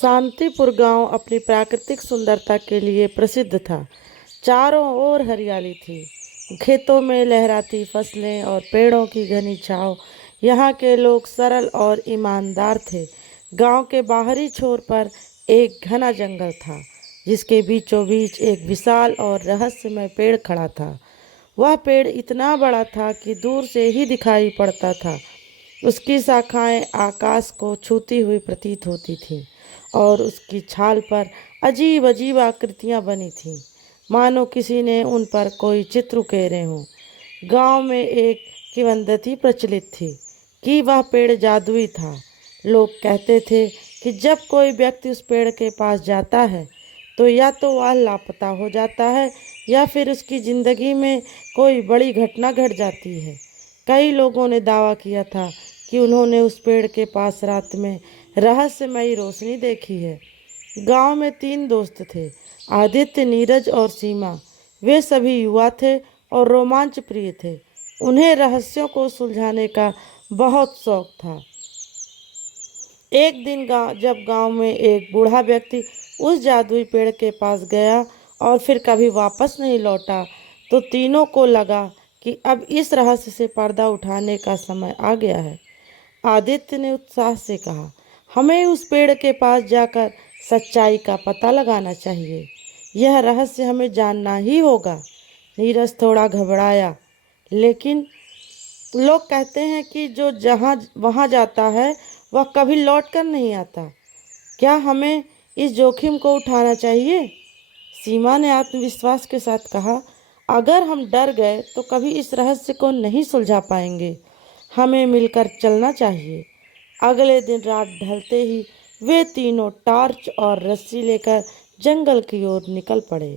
शांतिपुर गांव अपनी प्राकृतिक सुंदरता के लिए प्रसिद्ध था। चारों ओर हरियाली थी, खेतों में लहराती फसलें और पेड़ों की घनी छांव। यहाँ के लोग सरल और ईमानदार थे। गांव के बाहरी छोर पर एक घना जंगल था, जिसके बीचों बीच एक विशाल और रहस्यमय पेड़ खड़ा था। वह पेड़ इतना बड़ा था कि दूर से ही दिखाई पड़ता था। उसकी शाखाएं आकाश को छूती हुई प्रतीत होती थीं और उसकी छाल पर अजीब अजीब आकृतियां बनी थीं, मानो किसी ने उन पर कोई चित्र उकेरे हों। गांव में एक किंवदंती प्रचलित थी कि वह पेड़ जादुई था। लोग कहते थे कि जब कोई व्यक्ति उस पेड़ के पास जाता है तो या तो वह लापता हो जाता है या फिर उसकी ज़िंदगी में कोई बड़ी घटना घट जाती है। कई लोगों ने दावा किया था कि उन्होंने उस पेड़ के पास रात में रहस्यमयी रोशनी देखी है। गांव में 3 दोस्त थे, आदित्य, नीरज और सीमा। वे सभी युवा थे और रोमांच प्रिय थे। उन्हें रहस्यों को सुलझाने का बहुत शौक था। एक दिन जब गांव में एक बूढ़ा व्यक्ति उस जादुई पेड़ के पास गया और फिर कभी वापस नहीं लौटा, तो तीनों को लगा कि अब इस रहस्य से पर्दा उठाने का समय आ गया है। आदित्य ने उत्साह से कहा, हमें उस पेड़ के पास जाकर सच्चाई का पता लगाना चाहिए। यह रहस्य हमें जानना ही होगा। नीरज थोड़ा घबराया, लेकिन लोग कहते हैं कि जो जहाँ वहाँ जाता है वह कभी लौट कर नहीं आता। क्या हमें इस जोखिम को उठाना चाहिए? सीमा ने आत्मविश्वास के साथ कहा, अगर हम डर गए तो कभी इस रहस्य को नहीं सुलझा पाएंगे। हमें मिलकर चलना चाहिए। अगले दिन रात ढलते ही वे तीनों टॉर्च और रस्सी लेकर जंगल की ओर निकल पड़े।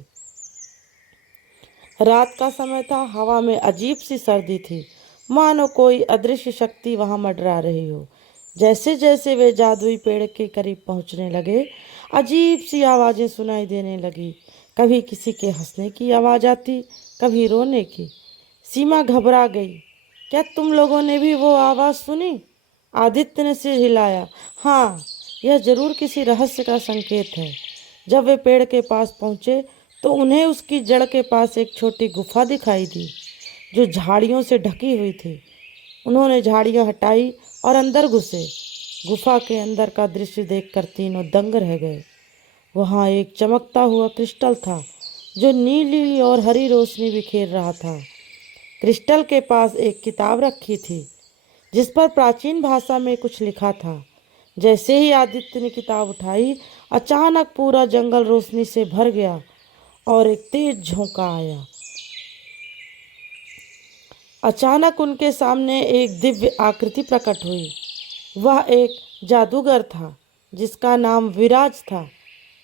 रात का समय था, हवा में अजीब सी सर्दी थी, मानो कोई अदृश्य शक्ति वहां मंडरा रही हो। जैसे जैसे वे जादुई पेड़ के करीब पहुंचने लगे, अजीब सी आवाजें सुनाई देने लगी। कभी किसी के हंसने की आवाज आती, कभी रोने की। सीमा घबरा गई। क्या तुम लोगों ने भी वो आवाज सुनी? आदित्य ने सिर हिलाया। हाँ, यह जरूर किसी रहस्य का संकेत है। जब वे पेड़ के पास पहुंचे तो उन्हें उसकी जड़ के पास एक छोटी गुफा दिखाई दी, जो झाड़ियों से ढकी हुई थी। उन्होंने झाड़ियां हटाई और अंदर घुसे। गुफा के अंदर का दृश्य देखकर तीनों दंग रह गए। वहां एक चमकता हुआ क्रिस्टल था, जो नीली और हरी रोशनी बिखेर रहा था। क्रिस्टल के पास एक किताब रखी थी, जिस पर प्राचीन भाषा में कुछ लिखा था। जैसे ही आदित्य ने किताब उठाई, अचानक पूरा जंगल रोशनी से भर गया और एक तेज झोंका आया। अचानक उनके सामने एक दिव्य आकृति प्रकट हुई। वह एक जादूगर था, जिसका नाम विराज था।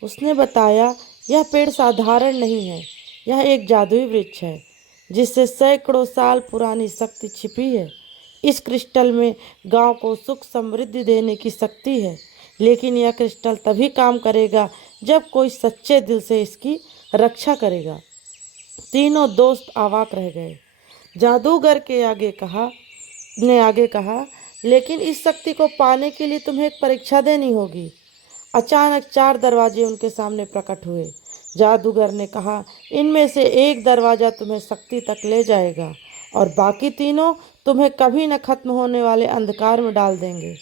उसने बताया, यह पेड़ साधारण नहीं है, यह एक जादुई वृक्ष है, जिससे सैकड़ों साल पुरानी शक्ति छिपी है। इस क्रिस्टल में गांव को सुख समृद्धि देने की शक्ति है, लेकिन यह क्रिस्टल तभी काम करेगा जब कोई सच्चे दिल से इसकी रक्षा करेगा। तीनों दोस्त अवाक रह गए। जादूगर के आगे कहा, लेकिन इस शक्ति को पाने के लिए तुम्हें एक परीक्षा देनी होगी। अचानक 4 दरवाजे उनके सामने प्रकट हुए। जादूगर ने कहा, इनमें से एक दरवाजा तुम्हें शक्ति तक ले जाएगा और बाकी तीनों तुम्हें कभी न खत्म होने वाले अंधकार में डाल देंगे।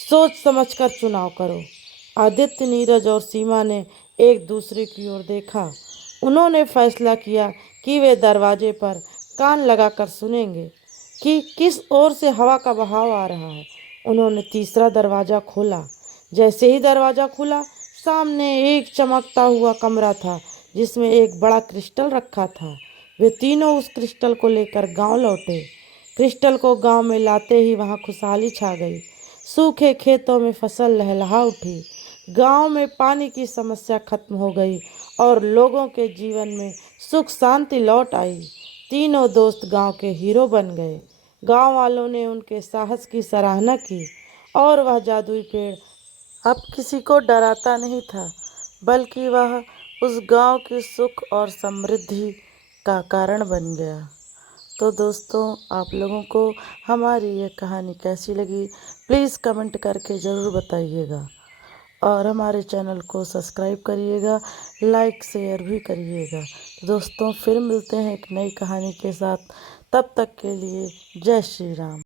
सोच समझकर चुनाव करो। आदित्य, नीरज और सीमा ने एक दूसरे की ओर देखा। उन्होंने फैसला किया कि वे दरवाजे पर कान लगाकर सुनेंगे कि किस ओर से हवा का बहाव आ रहा है। उन्होंने तीसरा दरवाजा खोला। जैसे ही दरवाजा खुला, सामने एक चमकता हुआ कमरा था, जिसमें एक बड़ा क्रिस्टल रखा था। वे तीनों उस क्रिस्टल को लेकर गांव लौटे। क्रिस्टल को गांव में लाते ही वहां खुशहाली छा गई। सूखे खेतों में फसल लहलहा उठी। गांव में पानी की समस्या खत्म हो गई और लोगों के जीवन में सुख शांति लौट आई। तीनों दोस्त गांव के हीरो बन गए। गांव वालों ने उनके साहस की सराहना की और वह जादुई पेड़ अब किसी को डराता नहीं था, बल्कि वह उस गांव की सुख और समृद्धि का कारण बन गया। तो दोस्तों, आप लोगों को हमारी ये कहानी कैसी लगी, प्लीज़ कमेंट करके ज़रूर बताइएगा। और हमारे चैनल को सब्सक्राइब करिएगा, लाइक शेयर भी करिएगा। दोस्तों फिर मिलते हैं एक नई कहानी के साथ, तब तक के लिए जय श्री राम।